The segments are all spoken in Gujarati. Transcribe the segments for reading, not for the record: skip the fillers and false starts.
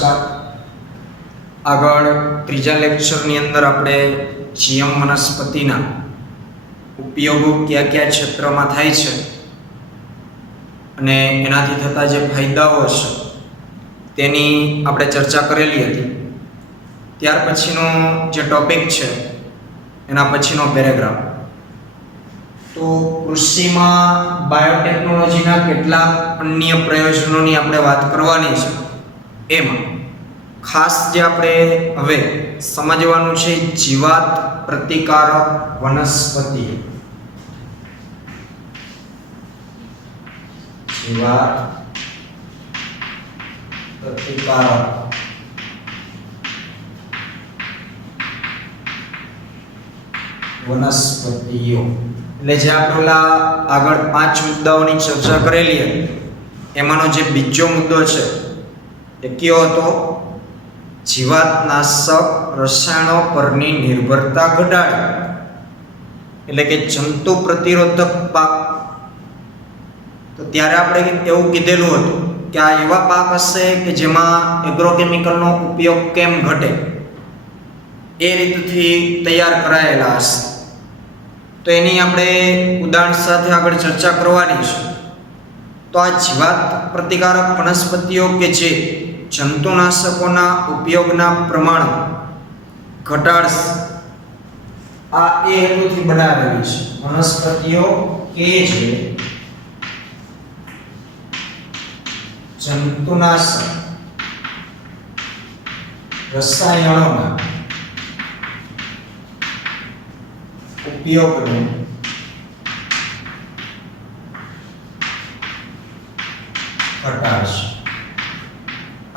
નમસ્કાર. આગળ ત્રીજા લેક્ચરની અંદર આપણે જીએમ વનસ્પતિના ઉપયોગો કયા કયા ક્ષેત્રમાં થાય છે અને એનાથી થતા જે ફાયદાઓ છે તેની આપણે ચર્ચા કરેલી હતી. ત્યાર પછીનો જે ટોપિક છે એના પછીનો પેરેગ્રાફ. તો કૃષિમાં બાયોટેકનોલોજીના કેટલાક અન્ય પ્રયોજનોની આપણે વાત કરવાની છે. એમાં ખાસ જે આપણે હવે સમજવાનું છે જીવાત પ્રતિકારક વનસ્પતિ. જીવાત પ્રતિકારક વનસ્પતિઓ. એટલે જે આપણે આગળ 5 મુદ્દાઓની ચર્ચા કરેલી હતી એમાંનો જે બીજો મુદ્દો છે એ કયો હતો? જીવાતનાશક રસાયણો પરની નિર્ભરતા ઘટાડવી. એટલે કે જંતુ પ્રતિરોધક પાક. તો ત્યારે આપણે એવું કીધેલું હતું કે આ એવા પાક હશે કે જેમાં એગ્રોકેમિકલનો ઉપયોગ કેમ ઘટે એ રીતથી તૈયાર કરાયેલા હશે. તો એની આપણે ઉદાહરણ સાથે આગળ ચર્ચા કરવાની છે. તો આ જીવાત પ્રતિકારક વનસ્પતિઓ કે જે જંતુનાશકોના ઉપયોગના પ્રમાણ ઘટાડશે, આ એ હેતુથી બનાવેલી છે વનસ્પતિઓ કે જે જંતુનાશક રસાયણોના ઉપયોગને ઘટાડશે.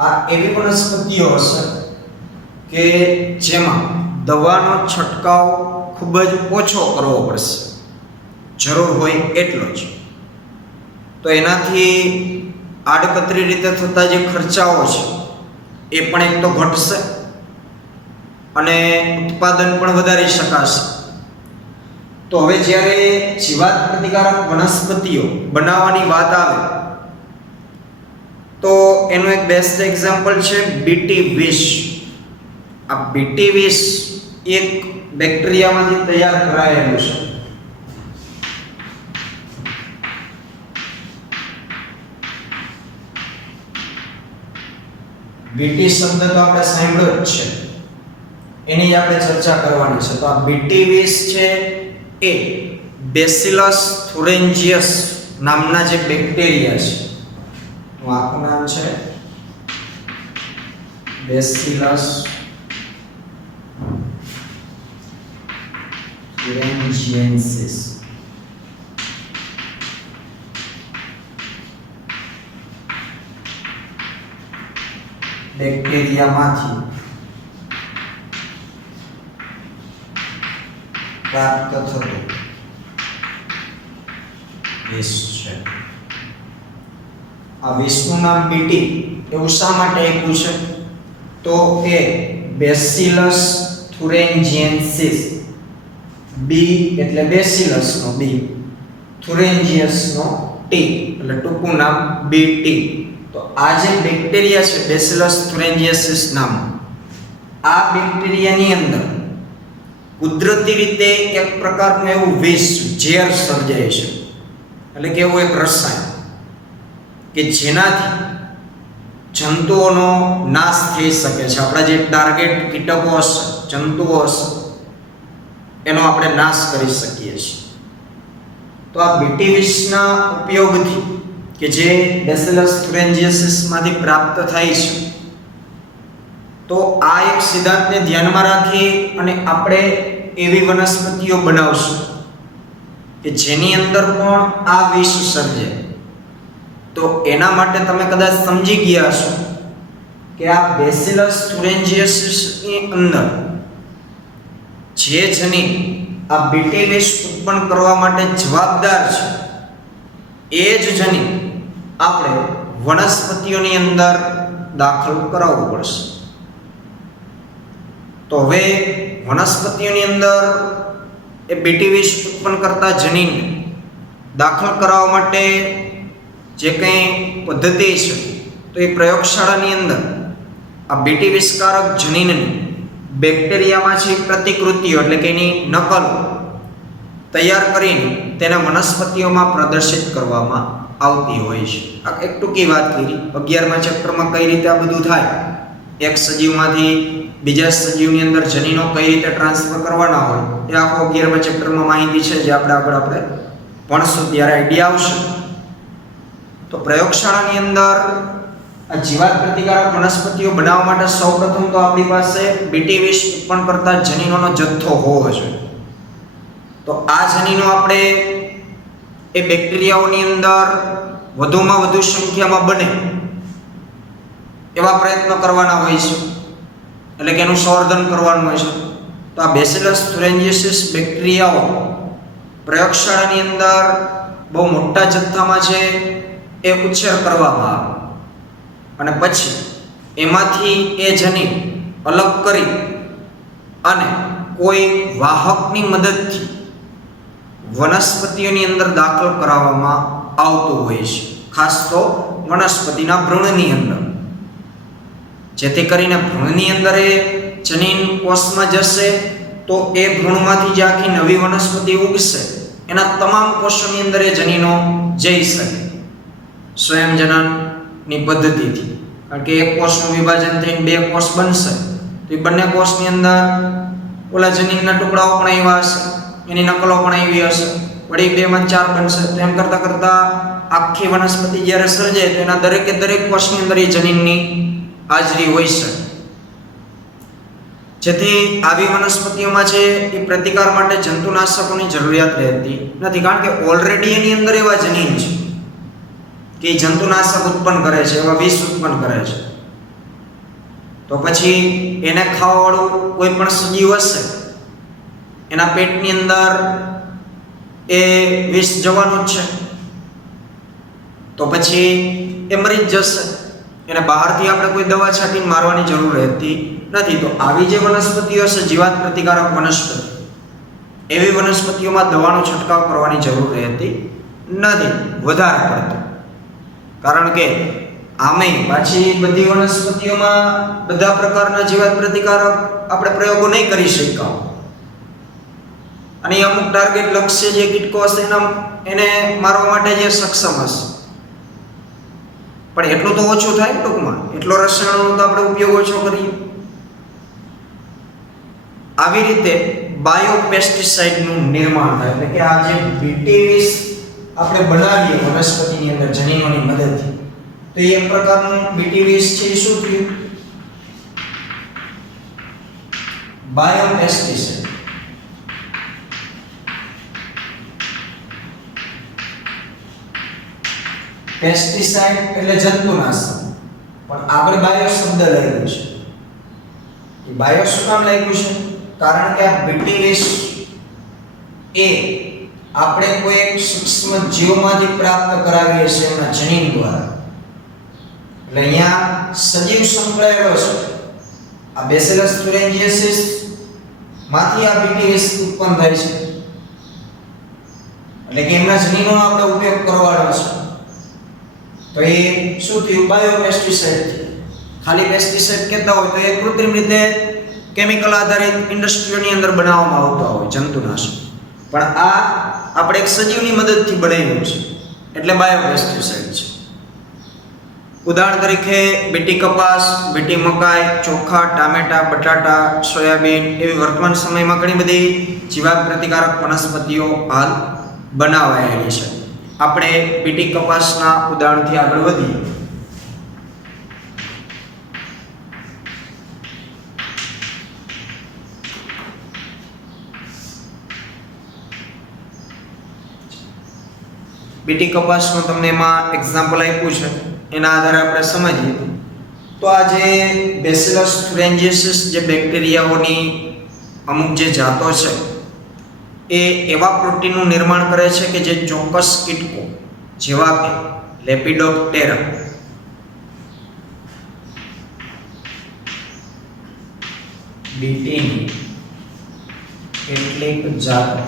આ એવી વનસ્પતિઓ હશે કે જેમાં દવાનો છંટકાવ ખૂબ જ ઓછો કરવો પડશે, જરૂર હોય એટલો જ. તો એનાથી આડકતરી રીતે થતા જે ખર્ચાઓ છે એ પણ એક તો ઘટશે અને ઉત્પાદન પણ વધારી શકાશે. તો હવે જ્યારે જીવાત પ્રતિકારક વનસ્પતિઓ બનાવવાની વાત આવે તો એનું એક બેસ્ટ એક્ઝામ્પલ છે BT20. આ BT20 એક બેક્ટેરિયામાંથી તૈયાર કરાયેલું છે. BT શબ્દ તો આપણે સાંભળ્યો જ છે, એની આપણે ચર્ચા કરવાની છે. તો આ BT20 છે એ બેસિલસ થુરેન્જીયસ નામના જે બેક્ટેરિયા છે, આખું નામ છે બેસિલસ થુરેન્જીએન્સિસ. બેક્ટેરિયામાંથી પ્રાપ્ત થતું વિષ છે. આ વિષનું નામ BT એવું શા માટે આપ્યું છે? તો એ બેસિલસ થુરેન્જીએન્સિસ, B એટલે બેસિલસ નો B, થુરેન્જીયસ નો T એટલે ટૂંકું નામ BT. તો આ જે બેક્ટેરિયા છે બેસિલસ થુરેન્જીએન્સિસ નામ, આ બેક્ટેરિયાની અંદર કુદરતી રીતે એક પ્રકારનું એવું વિષ, ઝેર સર્જાય છે. એટલે કે એવું એક રસાયણ કે જેનાથી જંતુઓનો નાશ થઈ શકે છે. આપણા જે ટાર્ગેટ કીટકો હશે, જંતુઓ હશે, એનો આપણે નાશ કરી શકીએ છીએ. તો આ BT20ના ઉપયોગથી કે જે બેસિલસ થુરેન્જીએન્સિસ માંથી પ્રાપ્ત થાય છે, તો આ એક સિદ્ધાંતને ધ્યાનમાં રાખી અને આપણે એવી વનસ્પતિઓ બનાવશું કે જેની અંદર પણ આ વિષ સર્જે. તો એના માટે તમે કદાચ સમજી ગયા હશો કે આ બેસિલસ થુરેન્જીએન્સિસની અંદર જે જનીન આ BT20 ઉત્પન્ન કરવા માટે જવાબદાર છે એ જ જનીન આપણે વનસ્પતિઓની અંદર દાખલ કરાવવું પડશે. તો હવે વનસ્પતિઓની અંદર એ BT20 ઉત્પન્ન કરતા જનીન દાખલ કરાવવા માટે જે કંઈ પદ્ધતિ છે તો એ પ્રયોગશાળાની અંદર આ બીટી વિષકારક જનીનની બેક્ટેરિયામાં છે પ્રતિકૃતિઓ એટલે કે એની નકલો તૈયાર કરીને તેને વનસ્પતિઓમાં પ્રદર્શિત કરવામાં આવતી હોય છે. આ એક ટૂંકી વાત કરી. 11મા ચેપ્ટરમાં કઈ રીતે આ બધું થાય, એક સજીવમાંથી બીજા સજીવની અંદર જનીનો કઈ રીતે ટ્રાન્સફર કરવાના હોય એ આખો 11મા ચેપ્ટરમાં માહિતી છે, જે આપણે ભણશું ત્યારે આઈડિયા આવશે. તો પ્રયોગશાળાની અંદર આ જીવાત પ્રતિકારક વનસ્પતિઓ બનાવવા માટે સૌપ્રથમ તો આપણી પાસે બીટી વિષ ઉત્પન્ન કરતા જનીનોનો જથ્થો હોવો જોઈએ. તો આ જનીનો આપણે એ બેક્ટેરિયાઓની અંદર વધુમાં વધુ સંખ્યામાં બને એવા પ્રયત્નો કરવાના હોય છે, એટલે કે એનું સંવર્ધન કરવાનું હોય છે. તો આ બેસિલસ thuringiensis બેક્ટેરિયાઓ પ્રયોગશાળાની અંદર બહુ મોટા જથ્થામાં છે એ ઉછેર કરવામાં આવે અને પછી એમાંથી એ જનીન અલગ કરી અને કોઈ વાહકની મદદથી વનસ્પતિઓની અંદર દાખલ કરાવવામાં આવતું હોય છે, ખાસ તો વનસ્પતિના ભ્રૂણની અંદર, જેથી કરીને ભ્રૂણની અંદર એ જનીન કોષમાં જશે તો એ ભ્રૂણમાંથી જે આખી નવી વનસ્પતિ ઉગશે એના તમામ કોષોની અંદર એ જનીનો જઈ શકે સ્વયંજનનની પદ્ધતિથી. કારણ કે એક કોષનું વિભાજન થઈને બે કોષ બનશે તો એ બંને કોષની અંદર ઓલા જનીનના ટુકડાઓ પણ આવ્યા હશે, એની નકલો પણ આવી હશે, વળી 2 માં 4 બનશે. તેમ કરતા કરતા આખી વનસ્પતિ જ્યારે સર્જાય તો એના દરેક કોષની અંદર એ જનીનની હાજરી હોય છે, જેથી આવી વનસ્પતિઓમાં છે એ પ્રતિકાર માટે જંતુનાશકોની જરૂરિયાત રહેતી નથી. કારણ કે ઓલરેડી એની અંદર એવા જનીન છે કે જંતુનાશક ઉત્પન્ન કરે છે, એવા વિષ ઉત્પન્ન કરે છે. તો પછી એને ખાવાવાળું કોઈ પણ સજીવ હશે એના પેટની અંદર એ વિષ જવાનું જ છે, તો પછી એ મરી જ જશે. એને બહારથી આપણે કોઈ દવા છાંટીને મારવાની જરૂર રહેતી નથી. તો આવી જે વનસ્પતિઓ છે જીવાત પ્રતિકારક વનસ્પતિ, એવી વનસ્પતિઓમાં દવાનો છંટકાવ કરવાની જરૂર રહેતી નથી વધારે પડતો. કારણ કે આમે પાછી બધી વનસ્પતિઓમાં બધા પ્રકારના જીવાત પ્રતિકારક આપણે પ્રયોગો નહીં કરી શકતા, અને અમુક ટાર્ગેટ લક્ષ્ય જે કીટકો હશે એને મારવા માટે જે સક્ષમ હશે, પણ એટલું તો ઓછું થાય. ટૂંકમાં એટલો રસાયણોનો તો આપણે ઉપયોગ ઓછો કરીએ. આવી રીતે બાયોપેસ્ટિસાઇડનું નિર્માણ થાય, એટલે કે આ જે બીટી વિષ આપણે બનાવીએ વનસ્પતિની અંદર જનીનોની મદદથી, તો એ એક પ્રકારનું બીટી વિષ છે. શું થયું? બાયોપેસ્ટિસાઇડ. પેસ્ટિસાઇડ એટલે જંતુનાશક, પણ આપણે બાયો શબ્દ લાગ્યું છે. એ બાયો શું કામ લાગ્યું છે? કારણ કે આ બીટી વિષ એ આપણે કોઈ એક સૂક્ષ્મ જીવમાંથી પ્રાપ્ત કરાવીએ છીએ એના જનીન દ્વારા. એટલે અહીંયા સજીવ સંકળાયેલો છે. આ બેસિલસ thuringiensis માંથી આ બીટી વિષ ઉત્પન્ન થાય છે, એટલે કે એમના જનીનોનો આપણે ઉપયોગ કરવાનો છે. તો એ શું થયું? બાયોપેસ્ટિસાઇડ. ખાલી પેસ્ટિસાઇડ કહેતા હોય તો એ કૃત્રિમ રીતે કેમિકલ આધારિત ઇન્ડસ્ટ્રીઓની અંદર બનાવવામાં આવતા હોય જંતુનાશક, પણ આ આપણે એક સજીવની મદદથી બનાવ્યું છે એટલે બાયોપેસ્ટિસાઇડ છે. ઉદાહરણ તરીકે બીટી કપાસ, બીટી મકાઈ, ચોખા, ટામેટા, બટાટા, સોયાબીન એવી વર્તમાન સમયમાં ઘણી બધી જીવાત પ્રતિકારક વનસ્પતિઓ હાલ બનાવાયેલી છે. આપણે બીટી કપાસના ઉદાહરણથી આગળ વધીએ. બીટી કપાસનું તમને એમાં એક્ઝામ્પલ આપ્યું છે, એના આધારે આપણે સમજીએ તો આ જે બેસિલસ thuringiensis જે બેક્ટેરિયાઓની અમુક જે જાતો છે એ એવા પ્રોટીનનું નિર્માણ કરે છે કે જે ચોક્કસ કીટકો જેવા કે લેપિડોપ્ટેરા, બીટીની કેટલીક જાતો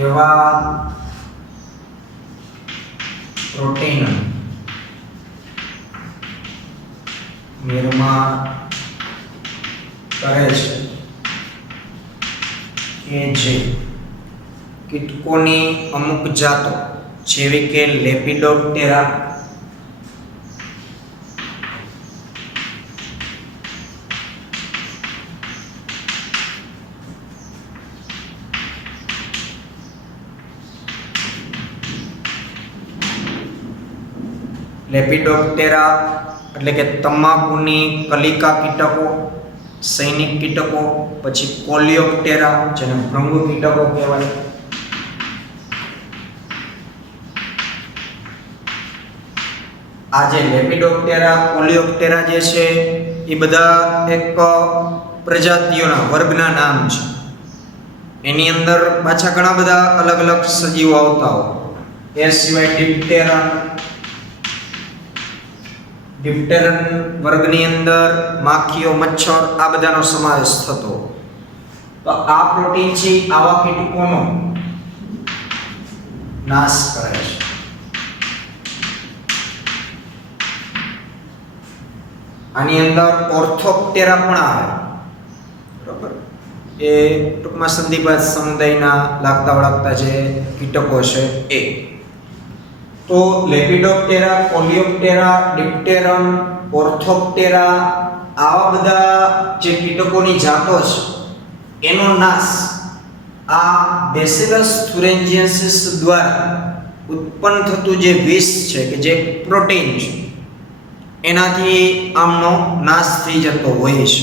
એવા પ્રોટીન નિર્માણ કરે છે કે જે કીટકોની અમુક જાતો જેવી કે લેપિડોપ્ટેરા, લેપિડોપ્ટેરા એટલે કે તમાકુની કલિકા કીટકો, સૈનિક કીટકો, પછી કોલિયોપ્ટેરા જેને ભૃંગ કીટકો કહેવાય, આ જે લેપિડોપ્ટેરા, કોલિયોપ્ટેરા જે છે એ બધા એક પ્રજાતિઓના વર્ગના નામ છે. એની અંદર પાછા ઘણા બધા અલગ અલગ સજીવો આવતા હોય. એ સિવાય ડિપ્ટેરન વર્ગની અંદર માખીઓ, મચ્છર આ બધાનો સમાવેશ થતો. તો આ પ્રોટીન છે આવા કીટકોનો નાશ કરે છે. આની અંદર ઓર્થોપ્ટેરા પણ આવે, બરાબર. એ ટૂંકમાં સંધિપાદ સમુદાયના લાગતા વળગતા જે કીટકો છે એ. તો લેપિડોપ્ટેરા, કોલિયોપ્ટેરા, ડિપ્ટેરન, ઓર્થોપ્ટેરા આવા બધા જે કીટકોની જાતો છે એનો નાશ આ બેસિલસ થુરેન્જીએન્સિસ દ્વારા ઉત્પન્ન થતું જે વિષ છે કે જે પ્રોટીન છે એનાથી આમનો નાશ થઈ જતો હોય છે.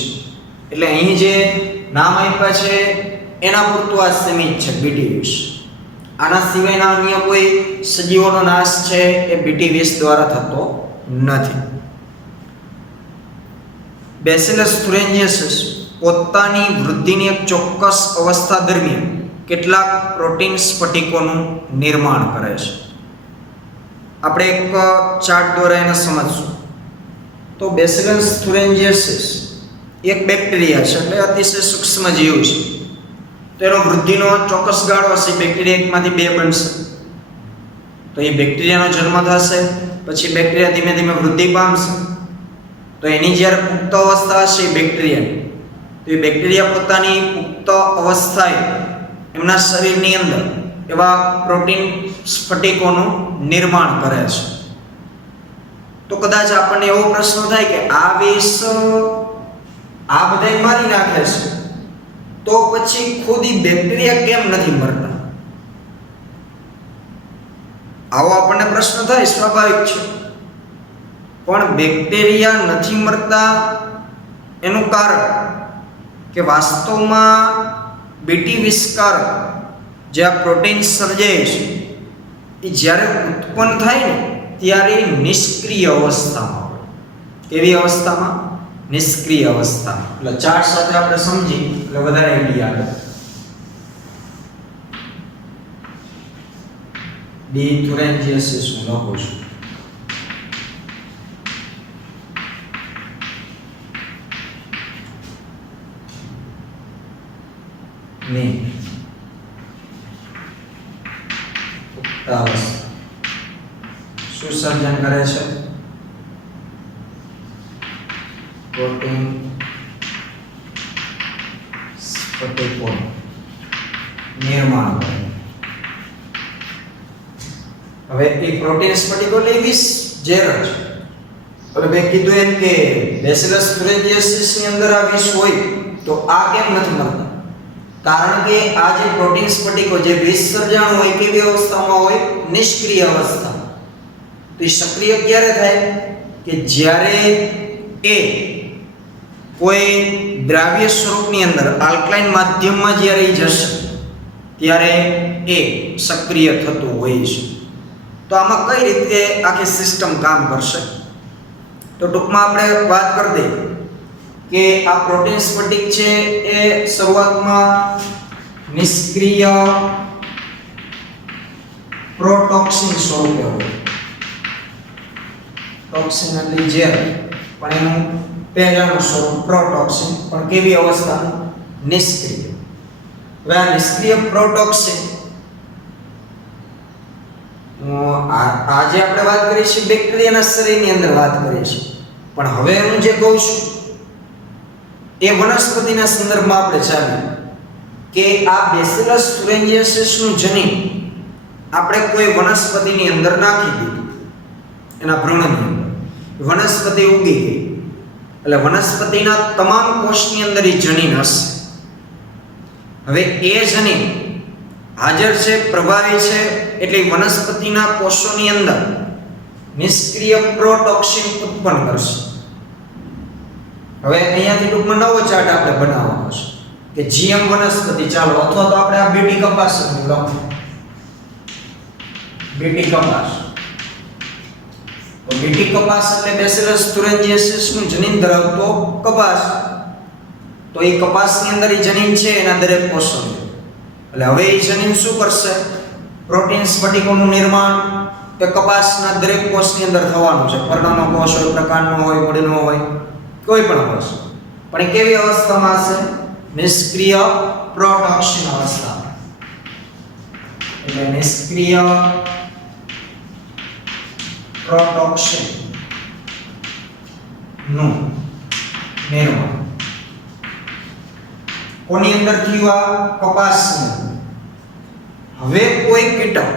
એટલે અહીં જે નામ આપ્યા છે એના પૂરતું આ સીમિત છે બીટી વિષ. આના સિવાયના અન્ય કોઈ સજીવોનો નાશ છે એ બીટી વિષ દ્વારા થતો નથી. બેસિલસ થુરેન્જીએન્સિસ પોતાની વૃદ્ધિની એક ચોક્કસ અવસ્થા દરમિયાન કેટલાક પ્રોટીન સ્ફટિકોનું નિર્માણ કરે છે. આપણે એક ચાર્ટ દ્વારા એને સમજશું. તો બેસિલસ થુરેન્જીએન્સિસ એક બેક્ટેરિયા છે, એટલે અતિશય સૂક્ષ્મ જીવ છે. તેનો વૃદ્ધિનો ચોક્કસ ગાળો હશે. બેક્ટેરિયા એકમાંથી બે બનશે. તો એ બેક્ટેરિયાનો જન્મ થશે, પછી બેક્ટેરિયા ધીમે ધીમે વૃદ્ધિ પામશે. તો એની જ્યારે પુખ્ત અવસ્થા હશે બેક્ટેરિયાની, તો એ બેક્ટેરિયા પોતાની પુખ્ત અવસ્થાએ એમના શરીરની અંદર એવા પ્રોટીન સ્ફટિકોનું નિર્માણ કરે છે. તો કદાચ આપણને એવો પ્રશ્ન થાય કે આ વિષ આ બધાય મારી નાખે છે, તો પછી ખુદ બેક્ટેરિયા કેમ નથી મરતા? આવો આપણને પ્રશ્ન થાય, સ્વાભાવિક છે. પણ બેક્ટેરિયા નથી મરતા એનું કારણ કે વાસ્તવમાં બીટી વિષકારક જે આ પ્રોટીન સર્જાય છે એ જ્યારે ઉત્પન્ન થાય ને ત્યારે નિષ્ક્રિય અવસ્થામાં હોય. કેવી અવસ્થામાં? નિષ્ક્રિય અવસ્થામાં. એટલે ચાર્ટ સાથે આપણે સમજી એટલે વધારે આઈડિયા આવે. ડી થુરેન્જીએન્સિસ હું લખું છું. ની શું સર્જન કરે છે? પ્રોટીન સ્ફટિકોનું નિર્માણ કરે. હવે એ પ્રોટીન સ્ફટિકો એટલે વિષ ઝેર છે. હવે મેં કીધું એમ કે બેસિલસ થુરેન્જીએન્સિસ ની અંદર આ વિષ હોય તો આ કેમ નથી મરતા? કારણ કે આ જે પ્રોટીન સ્ફટિકો જે વિષ સર્જાણું હોય કેવી અવસ્થામાં હોય? નિષ્ક્રિય અવસ્થામાં. તો એ સક્રિય ક્યારે થાય? કે જ્યારે એ કોઈ દ્રાવ્ય સ્વરૂપની અંદર આલ્કલાઇન માધ્યમમાં જ્યારે એ જશે ત્યારે એ સક્રિય થતું હોય છે. તો આમાં કઈ રીતે આખી સિસ્ટમ કામ કરશે? તો ટૂંકમાં આપણે વાત કરી દઈએ કે આ પ્રોટીન સ્ફટિક છે એ શરૂઆતમાં નિષ્ક્રિય પ્રોટોક્સિન સ્વરૂપે હોય. ટોક્સિન એટલે ઝેર, પણ એનું પહેલાનું સ્વરૂપ પ્રોટોક્સિન, પણ કેવી અવસ્થાનું? નિષ્ક્રિય. હવે આ નિષ્ક્રિય પ્રોટોક્સિન આજે આપણે વાત કરીએ છીએ બેક્ટેરિયાના શરીરની અંદર વાત કરીએ છીએ, પણ હવે હું જે કહું છું એ વનસ્પતિના સંદર્ભમાં આપણે જાણીએ કે આ બેસિલસ thuringiensis નું જનીન આપણે કોઈ વનસ્પતિની અંદર નાખી દીધું, એના ભ્રૂણની અંદર વનસ્પતિ ઉગી ગઈ, એટલે વનસ્પતિના તમામ કોષની અંદર એ જનીન હશે. હવે એ જનીન હાજર છે, પ્રભાવી છે, એટલે વનસ્પતિના કોષોની અંદર નિષ્ક્રિય પ્રોટોક્સિન ઉત્પન્ન કરશે. હવે અહીંયાથી ટૂંકમાં નવો ચાર્ટ આપણે બનાવવાનો છે કે જીએમ વનસ્પતિ, ચાલો અથવા તો આપણે આ બીટી કપાસ લખો, બીટી કપાસ. તો બીટી કપાસ એટલે બેસિલસ thuringiensis નું જનીન ધરાવતો કપાસ. તો એ કપાસની અંદર એ જનીન છે એના દરેક કોષો, એટલે હવે એ જનીન શું કરશે? પ્રોટીન સ્ફટિકોનું નિર્માણ એ કપાસના દરેક કોષની અંદર થવાનું છે. પર્ણનો કોષ હોય, પ્રકાંડનો હોય, મૂળનો હોય, કોઈ પણ કોષ, પણ એ કેવી અવસ્થામાં હશે? નિષ્ક્રિય પ્રોટોક્સિન અવસ્થામાં. એટલે નિષ્ક્રિય પ્રોટોક્સિન નું નિર્માણ કોની અંદર થયું? આ કપાસની. હવે કોઈ કીટક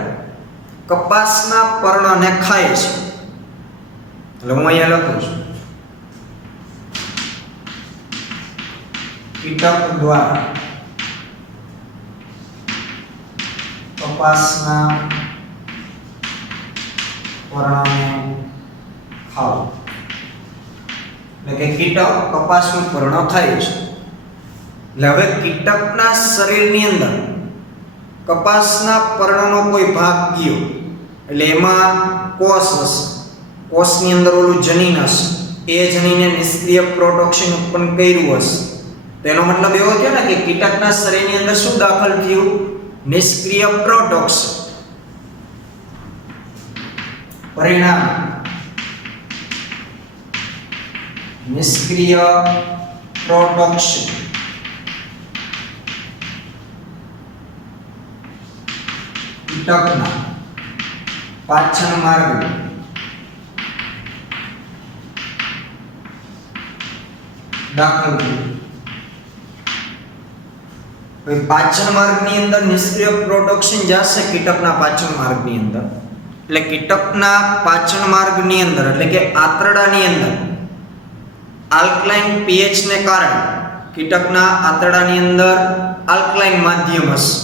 કપાસના પર્ણને ખાય છે, એટલે હું અહીંયા લખું છું કીટક દ્વારા કપાસના પર્ણને ખાવું, એટલે કે કીટક કપાસનું પર્ણ ખાય છે. એટલે હવે કીટકના શરીરની અંદર કપાસના પર્ણનો કોઈ ભાગ ગયો, એટલે એમાં કોષ હશે, કોષની અંદર ઓલું જનીન હશે, એ જનીને નિષ્ક્રિય પ્રોટોક્સિન ઉત્પન્ન કર્યું હશે. તેનો મતલબ એવો થયો ને કે કીટકના શરીરની અંદર શું દાખલ થયું? નિષ્ક્રિય પ્રોટોક્સિન. પરિણામ નિષ્ક્રિય પ્રોટોક્સિન કીટકના પાચન માર્ગ દાખલ થયું. પાચન માર્ગની અંદર નિષ્ક્રિય પ્રોટોક્સિન જશે કીટકના પાચન માર્ગની અંદર, એટલે કીટકના પાચન માર્ગની અંદર એટલે કે આંતરડાની અંદર આલ્કલાઇન pH ને કારણે કીટકના આંતરડાની અંદર આલ્કલાઇન માધ્યમ હશે.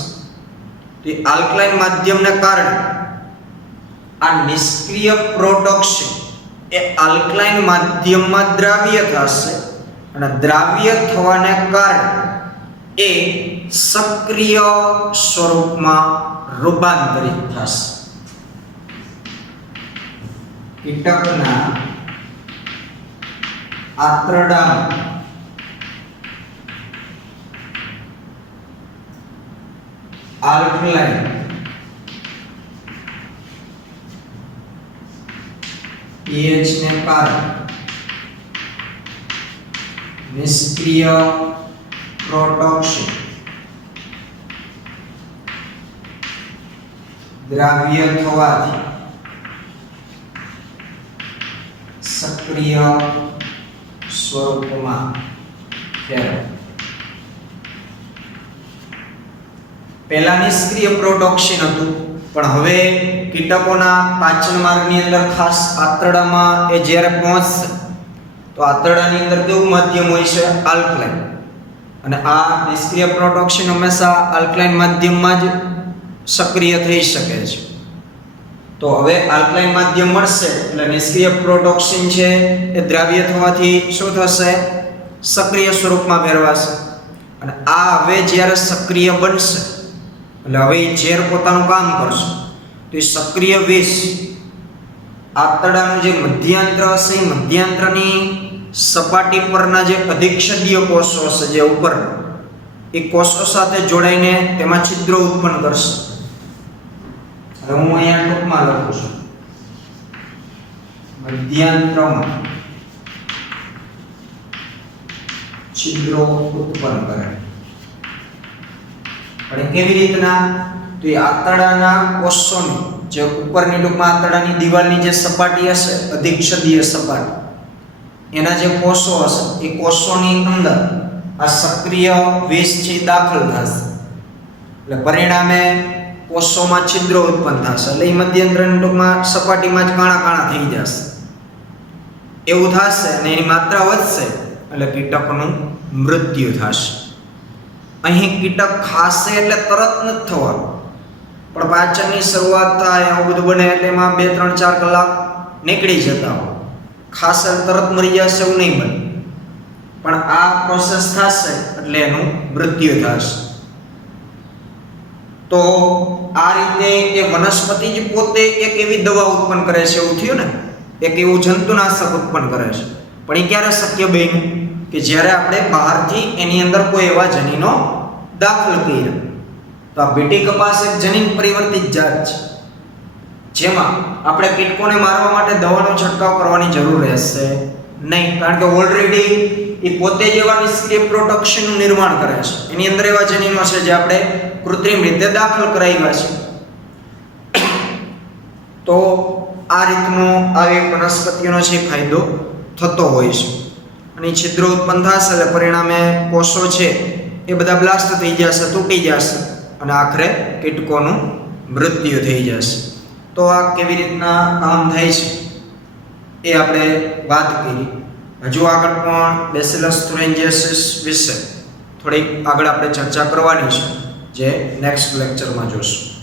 તે આલ્કલાઇન માધ્યમને કારણે આ નિષ્ક્રિય પ્રોટોક્સિન એ આલ્કલાઇન માધ્યમમાં દ્રાવ્ય થશે, અને દ્રાવ્ય થવાને કારણે એ સક્રિય સ્વરૂપમાં રૂપાંતરિત થશે. કીટકના આંતરડામાં આલ્કલાઇન pH ને કારણે નિષ્ક્રિય પ્રોટોક્સિન દ્રાવ્ય થવાથી સક્રિય સ્વરૂપમાં ફેરવાય. પહેલા નિષ્ક્રિય પ્રોટોક્સિન હતું, પણ હવે કીટકોના પાચન માર્ગની અંદર ખાસ આંતરડામાં એ જ્યારે પહોંચશે તો આંતરડાની અંદર કેવું માધ્યમ હોય છે? આલ્કલાઇન. અને આ નિષ્ક્રિય પ્રોટોક્સિન હંમેશા આલ્કલાઇન માધ્યમમાં જ સક્રિય થઈ શકે છે. તો હવે આલ્કલાઇન માધ્યમ મળશે એટલે નિષ્ક્રિય પ્રોટોક્સિન છે એ દ્રાવ્ય થવાથી શું થશે? સક્રિય સ્વરૂપમાં ફેરવાશે. અને આ હવે જ્યારે સક્રિય બનશે એટલે હવે ઝેર પોતાનું કામ કરશે, તો એ સક્રિય વિષ આંતરડાનું જે મધ્યાંત્ર હશે એ મધ્યાંત્રની સપાટી પરના જે અધિક્ષદીય કોષો હશે, જે ઉપર એ કોષો સાથે જોડાઈને તેમાં છિદ્રો ઉત્પન્ન કરશે. હવે હું અહીંયા ટૂંકમાં લખું છું મધ્યાંત્રમાં છિદ્રો ઉત્પન્ન કરે. પણ કેવી રીતના? તો એ આંતરડાના કોષોની જે ઉપરની ટૂંકમાં આંતરડાની દિવાલની જે સપાટી હશે અધિક્ષદીય સપાટી, એના જે કોષો હશે એ કોષોની અંદર આ સક્રિય વિષ છે દાખલ થશે, એટલે પરિણામે કોષોમાં છિદ્રો ઉત્પન્ન થશે, એટલે એ મધ્યંતરની ટૂંકમાં સપાટીમાં જ કાણા કાણા થઈ જશે. એવું થશે અને એની માત્રા વધશે એટલે કીટકનું મૃત્યુ થશે. અહીં કીટક ખાશે એટલે તરત નથી થવાનું, પણ પાચનની શરૂઆત થાય આવું બધું બને એટલે એમાં 2, 3, 4 કલાક નીકળી જતા હોય. ખાશે તરત મરી જશે એવું નહીં બને, પણ આ પ્રોસેસ થશે એટલે એનું મૃત્યુ થશે. તો આ રીતે એ વનસ્પતિ જ પોતે એક એવી દવા ઉત્પન્ન કરે છે, એવું થયું ને, એક એવું જંતુનાશક ઉત્પન્ન કરે છે. પણ એ ક્યારે શક્ય બન્યું કે જ્યારે આપણે બહારથી એની અંદર કોઈ એવા જનીનો દાખલ કર્યા. તો આ બીટી કપાસ એક જનીન પરિવર્તિત જાત છે, જેમાં આપણે કીટકોને મારવા માટે દવાનો છંટકાવ કરવાની જરૂર રહેશે નહીં, કારણ કે ઓલરેડી એ પોતે જ એવા નિષ્ક્રિય પ્રોટેક્શનનું નિર્માણ કરે છે. એની અંદર એવા જનીનો છે જે આપણે કૃત્રિમ રીતે દાખલ કરાવ્યા છે. તો આ રીતનો આવી વનસ્પતિઓનો છે ફાયદો થતો હોય છે. અને છિદ્રો ઉત્પન્ન થશે એટલે પરિણામે કોષો છે એ બધા બ્લાસ્ટ થઈ જશે, તૂટી જશે અને આખરે કીટકોનું મૃત્યુ થઈ જશે. તો આ કેવી રીતના કામ થાય છે એ આપણે વાત કરી. હજુ આગળ પણ બેસિલસ થુરેન્જીયસિસ વિશે થોડીક આગળ આપણે ચર્ચા કરવાની છે, જે નેક્સ્ટ લેક્ચરમાં જોશું.